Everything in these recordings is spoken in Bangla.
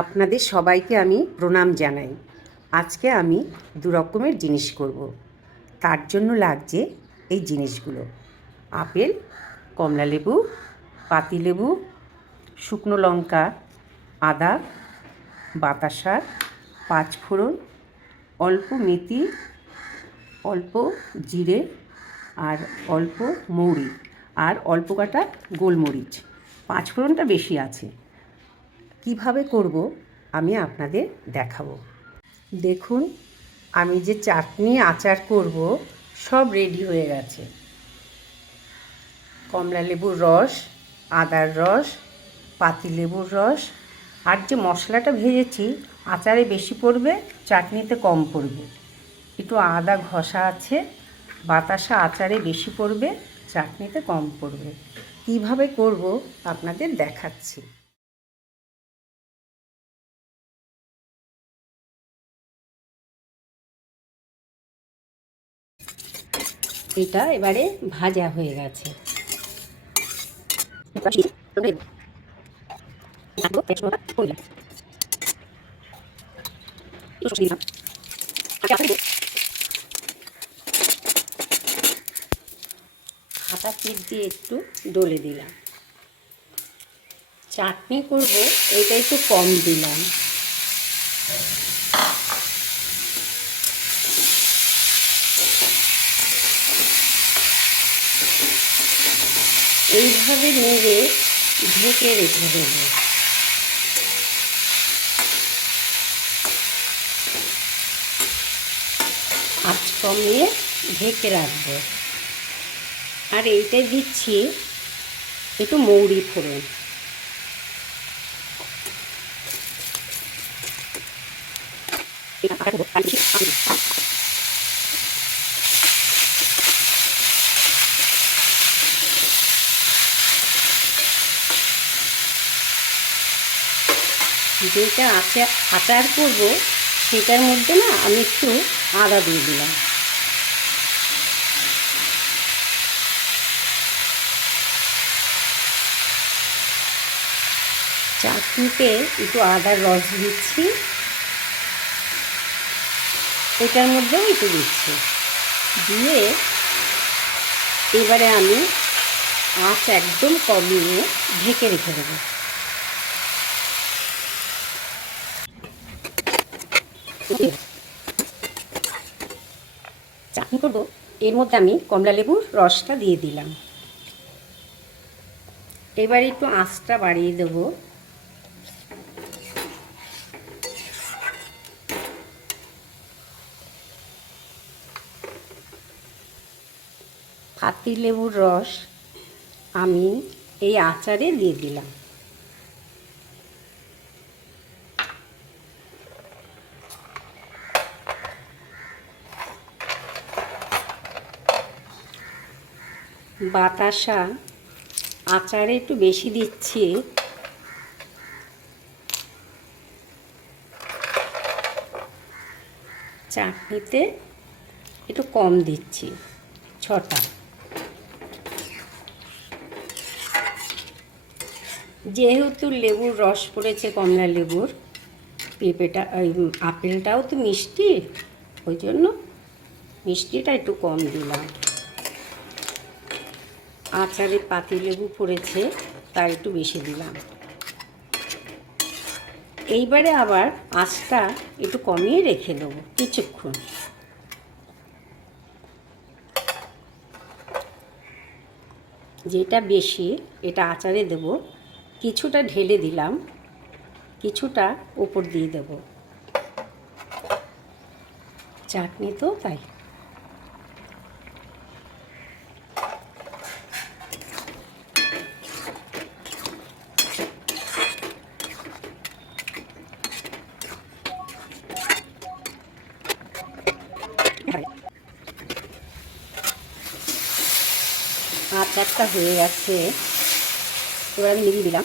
আপনাদের সবাইকে আমি প্রণাম জানাই। আজকে আমি দু রকমের জিনিস করব। তার জন্য লাগছে এই জিনিসগুলো: আপেল, কমলালেবু, পাতিলেবু, শুকনো লঙ্কা, আদা, বাতাসা, পাঁচফোড়ন, অল্প মেথি, অল্প জিরে, আর অল্প মৌরি, আর অল্প কাটা গোলমরিচ। পাঁচফোড়নটা বেশি আছে। কিভাবে করব আমি আপনাদের দেখাবো। দেখুন, আমি যে চাটনি আচার করব সব রেডি হয়ে গেছে। কমলালেবুর রস, আদার রস, পাতিলেবুর রস, আর যে মশলাটা ভেজেছি আচারে বেশি পড়বে, চাটনিতে কম পড়বে। একটু আদা ঘষা আছে, বাতাসা আচারে বেশি পড়বে, চাটনিতে কম পড়বে। কিভাবে করব আপনাদের দেখাচ্ছি। এটা এবারে ভাজা হয়ে গেছে। হাতা পিঠ দিয়ে একটু ডলে দিলাম। চাটনি করব, এটা একটু কম দিলাম। এইভাবে নেড়ে ঢেকে রেখে দেবো। আঁচ কমিয়ে ঢেকে রাখবো। আর এইটাই দিচ্ছি একটু মৌরি ফোড়ন। যেটা আচার করব সেটার মধ্যে না আমি একটু আদা দিয়ে দিলাম। চাটনিতে একটু আদার রস দিচ্ছি, এটার মধ্যেও একটু দিচ্ছি। দিয়ে এবারে আমি আঁচ একদম কমিয়ে ঢেকে রেখে দেবো। চাটনি করব, এর মধ্যে আমি কমলালেবুর রসটা দিয়ে দিলাম। এবার একটু আঁচটা বাড়িয়ে দেবো। পাতিলেবুর রস আমি এই আচারে দিয়ে দিলাম। বাতাসা আচারে একটু বেশি দিচ্ছি, চাটনিতে একটু কম দিচ্ছি, 6টা। যেহেতু লেবুর রস পড়েছে কমলা লেবুর, পেঁপেটা আপেলটাও তো মিষ্টি, ওই জন্য মিষ্টিটা একটু কম দিলাম। আচারে পাতিলেবু পড়েছে তার একটু বেশি দিলাম। এইবারে আবার আঁচটা একটু কমিয়ে রেখে দেবো কিছুক্ষণ। যেটা বেশি এটা আচারে দেব, কিছুটা ঢেলে দিলাম, কিছুটা উপর দিয়ে দেব। চাটনি তো তাই। আচারটা হয়ে গেছে, এবার আমি নিভিয়ে দিলাম।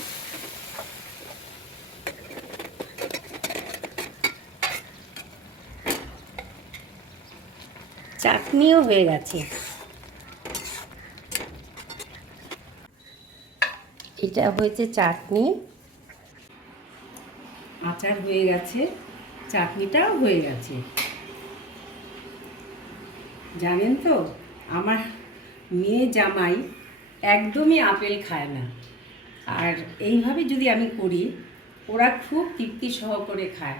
চাটনিও হয়ে গেছে। এটা হয়েছে চাটনি। আচার হয়ে গেছে, চাটনিটাও হয়ে গেছে। জানেন তো, আমার মেয়ে জামাই একদমই আপেল খায় না, আর এইভাবে যদি আমি করি ওরা খুব তৃপ্তি সহকারে খায়।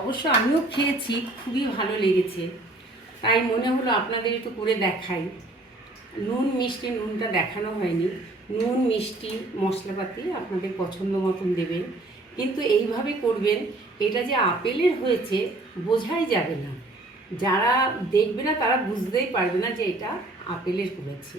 অবশ্য আমিও খেয়েছি, খুবই ভালো লেগেছে, তাই মনে হলো আপনাদের একটু করে দেখাই। নুন মিষ্টি, নুনটা দেখানো হয়নি। নুন মিষ্টি মশলাপাতি আপনাদের পছন্দ মতন দেবেন, কিন্তু এইভাবে করবেন। এটা যে আপেলের হয়েছে বোঝাই যাবে না, যারা দেখবে না তারা বুঝতেই পারবে না যে এটা আপেলের করেছি।